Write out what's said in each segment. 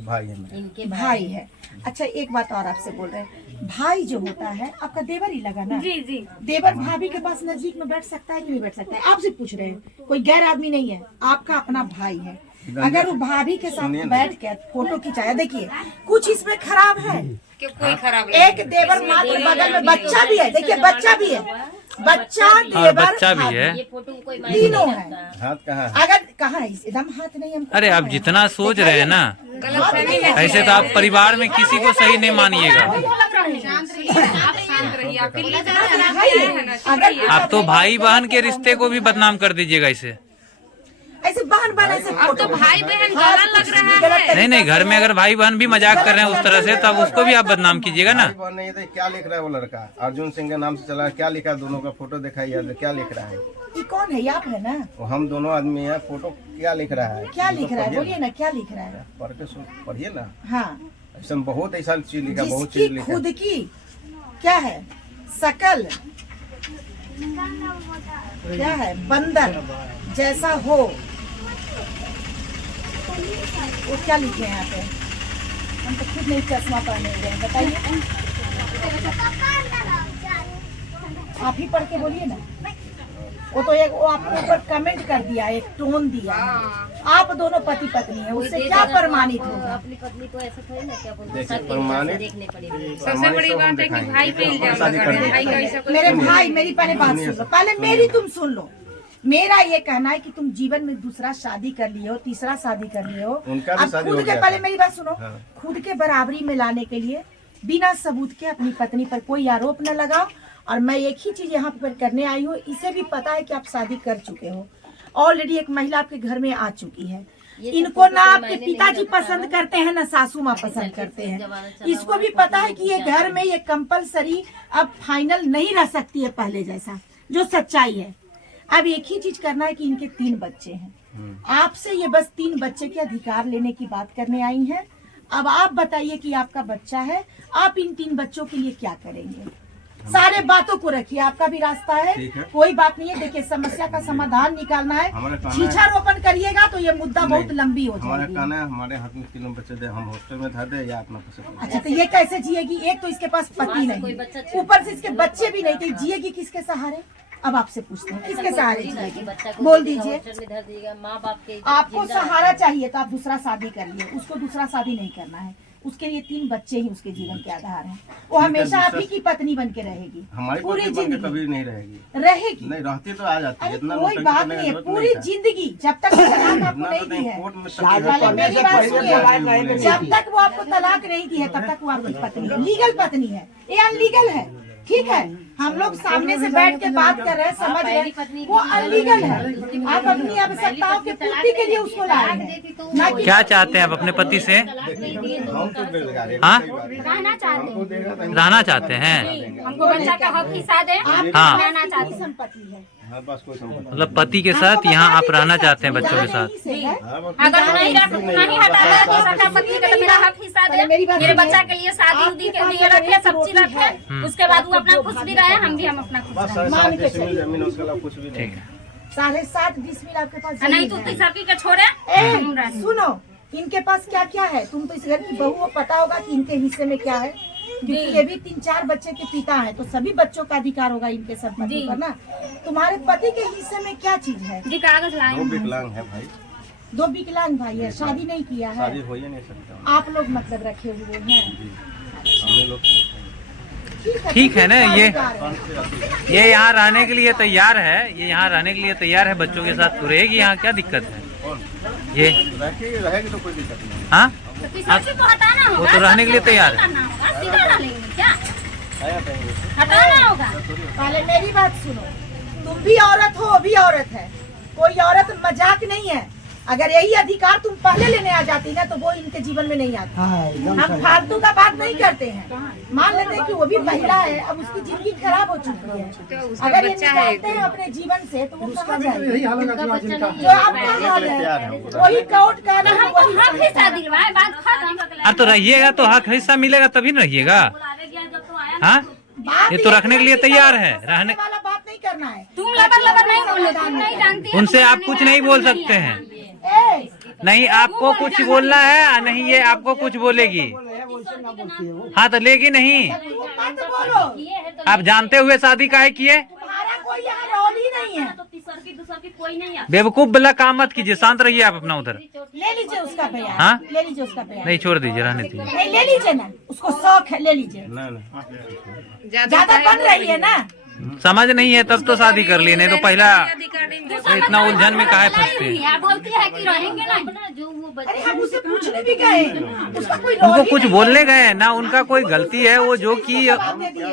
भाई है मेरे। इनके भाई है। अच्छा एक बात और आपसे बोल रहे हैं, भाई जो होता है आपका देवर ही लगा ना? जी जी। देवर भाभी के पास नजदीक में बैठ सकता है कि नहीं बैठ सकता है? आपसे पूछ रहे हैं, कोई गैर आदमी नहीं है, आपका अपना भाई है। अगर वो भाभी के साथ बैठ के फोटो खिंचाया, देखिए कुछ इसमें खराब है? कोई खराब एक देवर मात्र, बगल में बच्चा भी है, देखिए बच्चा भी है, बच्चा देवर बच्चा भी है, तीनों है। हाथ कहाँ है? अगर कहाँ है एकदम हाथ नहीं हमको। अरे आप जितना सोच रहे हैं ना, ऐसे तो आप परिवार में किसी को सही नहीं मानिएगा। आप तो भाई बहन के रिश्ते को भी बदनाम कर दीजिएगा इसे। ऐसे बहन बहन ऐसे अब तो भाई बहन गला लग रहा है। नहीं नहीं, घर में अगर भाई बहन भी मजाक कर रहे हैं उस तरह से, तब उसको भी आप बदनाम कीजिएगा ना। भाई बहन नहीं है, क्या लिख रहा है वो लड़का? अर्जुन सिंह के नाम से चला, क्या लिखा है? दोनों का फोटो दिखाइए, क्या लिख रहा है? ये कौन है? आप है ना? वो हम दोनों आदमी है, फोटो क्या लिख रहा है? क्या लिख रहा है बोलिए ना, क्या लिख रहा है? पढ़ के पढ़िए ना। हाँ, ऐसा बहुत ऐसा चीज लिखा, बहुत चीज जिसकी लिखा। खुद की क्या है? शकल क्या है? बंदर जैसा हो, वो क्या लिखे हैं यहाँ पे? हम तो खुद नहीं चश्मा पहने हुए हैं, बताइए। आप ही पढ़ के बोलिए ना। वो तो एक वो आपके ऊपर कमेंट कर दिया, एक टोन दिया है। आप दोनों पति पत्नी है, उससे क्या प्रमाणित होगा? अपनी पत्नी को ऐसा थोड़ी ना क्या बोलते देखिए, हैं, प्रमाणित देखने पड़ेगी। सबसे बड़ी बात है कि भाई पे इल्जाम लगा रहे हैं। भाई का ऐसा मेरे भाई, मेरी पहले बात सुन लो, पहले मेरी तुम सुन लो। मेरा ये कहना है कि तुम जीवन में दूसरा शादी कर लिए हो, तीसरा शादी कर लिए हो, उनका भी अब शादी खुद हो के, गया पहले था। मेरी बात सुनो। हाँ। खुद के बराबरी में लाने के लिए बिना सबूत के अपनी पत्नी पर कोई आरोप न लगाओ। और मैं एक ही चीज यहाँ पर करने आई हूँ, इसे भी पता है कि आप शादी कर चुके हो, ऑलरेडी एक महिला आपके घर में आ चुकी है। इनको ना आपके पिताजी पसंद करते हैं ना सासू माँ पसंद करते हैं। इसको भी पता है कि ये घर में ये कंपलसरी अब फाइनल नहीं रह सकती है पहले जैसा, जो सच्चाई है। अब एक ही चीज करना है कि इनके 3 बच्चे हैं, आपसे ये बस 3 बच्चे के अधिकार लेने की बात करने आई हैं। अब आप बताइए कि आपका बच्चा है, आप इन 3 बच्चों के लिए क्या करेंगे? सारे बातों को रखिए, आपका भी रास्ता है, कोई बात नहीं है। देखिए समस्या का समाधान निकालना है, छीछारोपन करिएगा तो ये मुद्दा बहुत लंबी हो हमारा जाएगी। कहना है, हमारे हाथ में 3 बच्चे दे, हम हॉस्टल में धर दे या अपना पसंद। अच्छा तो ये कैसे जिएगी? एक तो इसके पास पति नहीं, ऊपर से इसके बच्चे भी नहीं, तो जिएगी किसके सहारे? अब आपसे पूछते हैं, किसके सहारे जिएगी? बोल दीजिए। माँ बाप के आपको सहारा चाहिए तो आप दूसरा शादी करिए, उसको दूसरा शादी नहीं करना है। उसके लिए 3 बच्चे ही उसके जीवन के आधार हैं। वो हमेशा आप ही की पत्नी बन के रहेगी, हमारी पूरी पत्नी बन के जिंदगी कभी नहीं रहेगी। रहेगी। नहीं रहती तो आ जाती है, अरे इतना कोई बात नहीं है, पूरी जिंदगी जब तक तलाक आपको नहीं दी है। पहले मेरी बात सुनिए, जब तक वो आपको तलाक नहीं दी है तब तक वो आपकी पत्नी है, लीगल पत्नी है। ये अनलीगल है, ठीक है? हम लोग सामने से बैठ के बात कर रहे हैं, समझ रहे हैं, वो अनलीगल है। आप अपनी आवश्यकताओं की पूर्ति के लिए उसको ला रहे हैं, ना कि क्या चाहते हैं आप अपने पति से? हाँ, रहना चाहते हैं। हमको बच्चा का हक हिस्सा दे, हाँ। रहना चाहते हैं। संपत्ति है, मतलब पति के साथ यहाँ आप रहना चाहते हैं बच्चों के साथ। अगर नहीं हटाना है दूसरा पत्नी का, तो मेरा हक हिस्सा दे। मेरे बच्चा के लिए शादी उदी के लिए रखे, सब चीज रखे, उसके बाद वो अपना खुश भी रहे, हम भी अपना खुश रहे। ठीक है। 7.5 डिसमिल आपके पास नहीं तो सकी के छोड़े। सुनो, इनके पास क्या क्या है? तुम तो इस घर की बहू हो, पता होगा कि इनके हिस्से में क्या है, क्योंकि ये भी 3-4 बच्चे के पिता हैं, तो सभी बच्चों का अधिकार होगा इनके संपत्ति पर ना। तुम्हारे पति के हिस्से में क्या चीज है? जी कागज लाए 2 विकलांग है भाई, 2 विकलांग भाई है, शादी नहीं किया है, शादी हो ही नहीं सकता। आप लोग मतलब रखे हुए हैं, हमें लोग ठीक है ना, ये यहाँ रहने के लिए तैयार है, ये यहाँ रहने के लिए तैयार है, बच्चों के साथ तो रहेगी। यहाँ क्या दिक्कत है? ये रहेगी तो कोई दिक्कत नहीं। हाँ, को हटाना होगा, वो तो रहने के लिए तैयार है। सीधा डालेंगे क्या? हटाना होगा। पहले मेरी बात सुनो, तुम भी औरत हो, वो भी औरत है, कोई औरत मजाक नहीं है। अगर यही अधिकार तुम पहले लेने आ जाती ना तो वो इनके जीवन में नहीं आता। हम फालतू का बात नहीं करते हैं, मान लेते हैं कि वो भी महिला है, अब उसकी जिंदगी खराब हो चुकी है। अगर ये निकालते हैं अपने जीवन से तो वो कहाँ जाएगी? जो आपका हाल है वही कोर्ट का ना, वही हक हिस्सा दिलवाए, बात खत्म। अरे तो रहिएगा तो हक हिस्सा मिलेगा तभी न रहिएगा। हाँ, ये तो रखने के लिए तैयार है, रहने वाला बात नहीं करना है। तुम लबर नहीं बोलो, तुम नहीं जानती। उनसे आप कुछ नहीं बोल सकते हैं, नहीं आपको कुछ बोलना है, नहीं ये आपको कुछ बोलेगी। हाँ तो लेगी नहीं। मत बोलो, आप जानते हुए शादी काहे किए? तुम्हारा कोई यहाँ रोल ही नहीं है। कोई नहीं है। बेवकूफ वाला काम मत कीजिए, शांत रहिए आप अपना उधर। ले लीजिए उसका बयान। हाँ? ले लीजिए उसका बयान। नहीं छोड़ दीजिए, रहने दीजिए। नहीं ले लीजिए ना, उसको शौक है, ले लीजिए। ज्यादा बन रही है ना। समझ नहीं है तब तो शादी कर ली, नहीं तो पहला इतना उलझन में काहे फंसते हैं? है बोलती है कि रहेंगे ना जो वो अरे हम उससे पूछने भी गए, उसका कोई रोल उनको ही कुछ नहीं बोलने गए ना, उनका कोई गलती है वो जो कि जवाब दे दिए।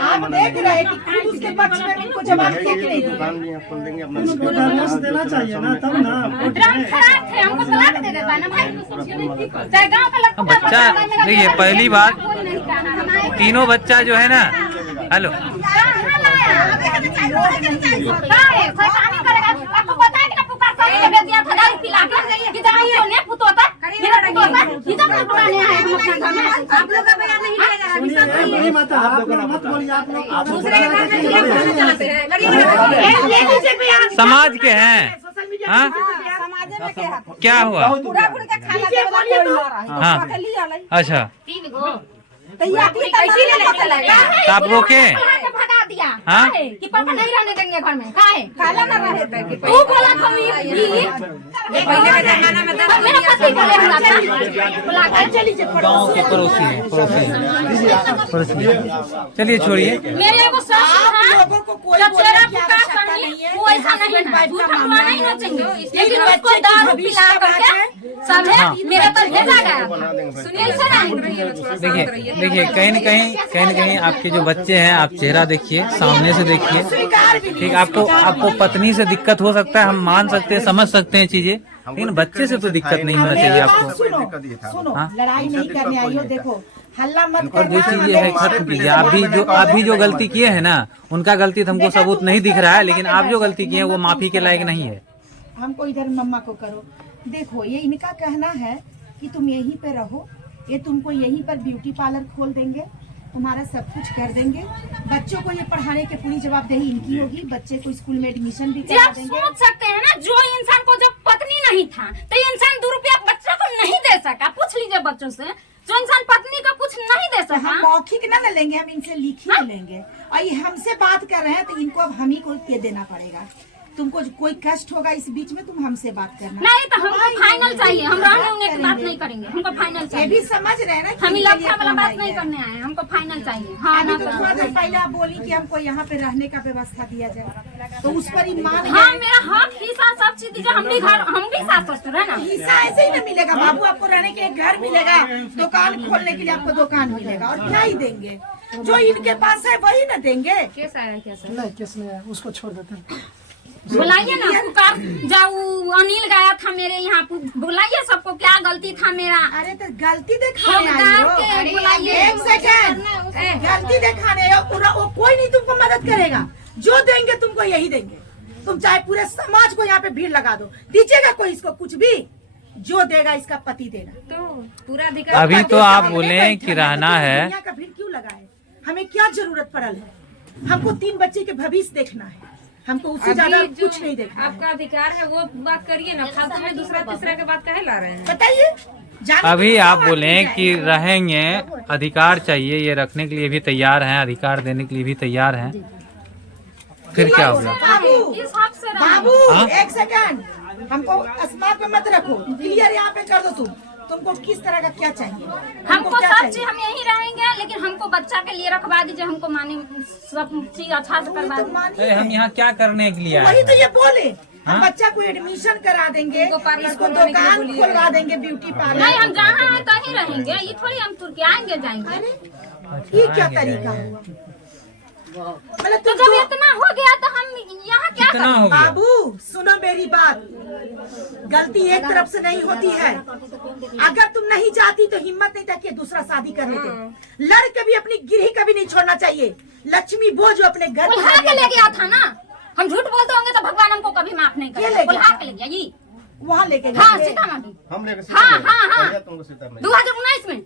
आप देख रहे हैं कि खुद उसके पक्ष में उनको जवाब दे के नहीं दिया। दुकान भी यहाँ खोल देंगे अपना। देना चाहिए ना, तब ना। ड्रम खराब थे, हमको तलाक दे देता ना भाई। चाहे गाँव का लड़का बच्चा देखिए, पहली बात तीनों बच्चा जो है ना, हेलो नहीं माता, आप लोग मत बोलिए, आप लोग दूसरे के घर में जीना कैसे चलाते हैं? ले लीजिए बयान। समाज के हैं। सोशल मीडिया हाँ? क्या हुआ? हाँ अच्छा, तो आप रोके? भगा दिया। हाँ? कि पापा नहीं रहने देंगे घर में। काहे? काला ना रहे थे। तू बोला था पहले के जमाना में मेरा पति बोले हमरा था। बोला चलिए गाँव के पड़ोसी हैं, पड़ोसी हैं। चलिए छोड़िए। मेरे एगो सास है, लोगों को कोई जब बोलने चेहरा की पुकार आवश्यकता करनी नहीं है। वो ऐसा नहीं है। झूठ हमारा ही ना चाहिए, लेकिन उसको दारू पिला करके सब है मेरा तो भेजा गया। सुनिए ऐसा नहीं। देखिए कहीं न कहीं आपके जो बच्चे हैं, आप चेहरा देखिए, सामने से देखिए। ठीक, आपको पत्नी से दिक्कत हो सकता है, हम मान सकते हैं, समझ सकते हैं चीजें, लेकिन बच्चे से तो दिक्कत नहीं होना चाहिए आपको। सुनो, हाँ? लड़ाई नहीं करने आई हो। देखो हल्ला मत और जो करना। चीज ये है खत्म कीजिए। आप भी जो गलती किए हैं ना, उनका गलती तो हमको सबूत नहीं दिख रहा है, लेकिन आप जो गलती किए हैं वो माफी के लायक नहीं है। हमको इधर मम्मा को करो। देखो ये इनका कहना है कि तुम यहीं पे रहो, ये तुमको यहीं पर ब्यूटी पार्लर खोल देंगे, तुम्हारा सब कुछ कर देंगे। बच्चों को ये पढ़ाने की पूरी जवाबदेही इनकी होगी। बच्चे को स्कूल में एडमिशन भी जी करा आप देंगे। सोच सकते हैं ना, जो इंसान को जब पत्नी नहीं था तो ये इंसान ₹2 बच्चे को नहीं दे सका। पूछ लीजिए बच्चों से, जो इंसान पत्नी को कुछ नहीं दे सका। हम मौखिक ना लेंगे, हम इनसे लिखित लेंगे। और ये हमसे बात कर रहे हैं तो इनको अब हम ही को ये देना पड़ेगा। तुमको कोई कष्ट होगा इस बीच में, तुम हमसे बात करना। नहीं तो हमको फाइनल चाहिए, हम रहने उन्हें की बात नहीं करेंगे, हमको फाइनल ये चाहिए। भी समझ रहे हैं ना कि हम इनके लिए लफड़ा वाला कौन बात आई नहीं है। करने आए, हमको फाइनल चाहिए। हाँ अभी ना तो थोड़ा देर पहले आप बोली कि हमको यहाँ पे रहने का व्यवस्था दिया जाए, तो उस पर ही मान हाँ गए। मेरा हक हिस्सा सब चीज दीजिए। हम भी सास ससुर है ना। हिस्सा ऐसे ही ना मिलेगा बाबू, आपको रहने के लिए घर मिलेगा, दुकान खोलने के लिए आपको दुकान मिलेगा, और क्या ही देंगे? जो इनके पास है वही ना देंगे। नहीं, किस ने उसको छोड़ देते हैं। बुलाइए ना, पुकार जाऊ। अनिल गया था मेरे यहाँ, बुलाइए सबको, क्या गलती था मेरा। अरे तो गलती दिखाने आई ठेकेदार हो। के बुलाइए। एक सेकंड, गलती दिखाने हो पूरा, वो कोई नहीं तुमको मदद करेगा। जो देंगे तुमको यही देंगे। तुम चाहे पूरे समाज को यहाँ पे भीड़ लगा दो, दीजिएगा कोई इसको कुछ भी? जो देगा इसका पति देगा। तो पूरा अभी तो आप बोले कि रहना है, दुनिया का भीड़ क्यों लगाए? हमें क्या जरूरत पड़ल है? हमको 3 बच्चे के भविष्य देखना है, हमको उससे ज्यादा कुछ नहीं देखना है। आपका अधिकार है, वो बात करिए ना। फालतू में दूसरा तीसरा के बात काहे ला रहे हैं? बताइए। जाने अभी के आप बाद बोले नहीं कि जाएगा। रहेंगे, अधिकार चाहिए, ये रखने के लिए भी तैयार हैं, अधिकार देने के लिए भी तैयार हैं, फिर क्या होगा? बाबू इस हक से रहो। बाबू हाँ? एक सेकंड, हमको अस्मात में मत रखो, क्लियर यहाँ पे कर दो। तुमको किस तरह का क्या चाहिए? हमको क्या सब चाहिए? चीज हम यहीं रहेंगे, लेकिन हमको बच्चा के लिए रखवा दीजिए। हमको माने सब चीज अच्छा से करवा तो दीजिए। मानिए। हम यहाँ क्या करने के लिए वही आए? तो ये बोले, हम हाँ? बच्चा को एडमिशन करा देंगे, इनको पार्लर इसको खोलने के लिए दुकान बोलिए। खुलवा देंगे, ब्यूटी पार्लर। नहीं, हम जहाँ हैं तहीं रहेंगे। ये थोड़ी हम तुर्की आएंगे जाएंगे। अरे ये क्या तरीका हुआ? मतलब तो तुम जब इतना हो गया तो हम यहाँ क्या कितना करें? हो गया? बाबू सुनो मेरी बात, गलती एक तरफ से नहीं होती है। अगर तुम नहीं चाहती तो हिम्मत नहीं था कि दूसरा शादी कर लेते। लड़के भी अपनी गिरही कभी नहीं छोड़ना चाहिए। लक्ष्मी वो जो अपने घर में उल्हा के ले गया था ना। हम झूठ बोलते होंगे तो भगवान हमको कभी माफ नहीं ये ले करेगा। गया? उल्हा के ले गया जी। वहाँ लेके हाँ गए। सीतामढ़ी हम लेके हाँ, हाँ, हाँ। तुमको सीतामढ़ी 2019 में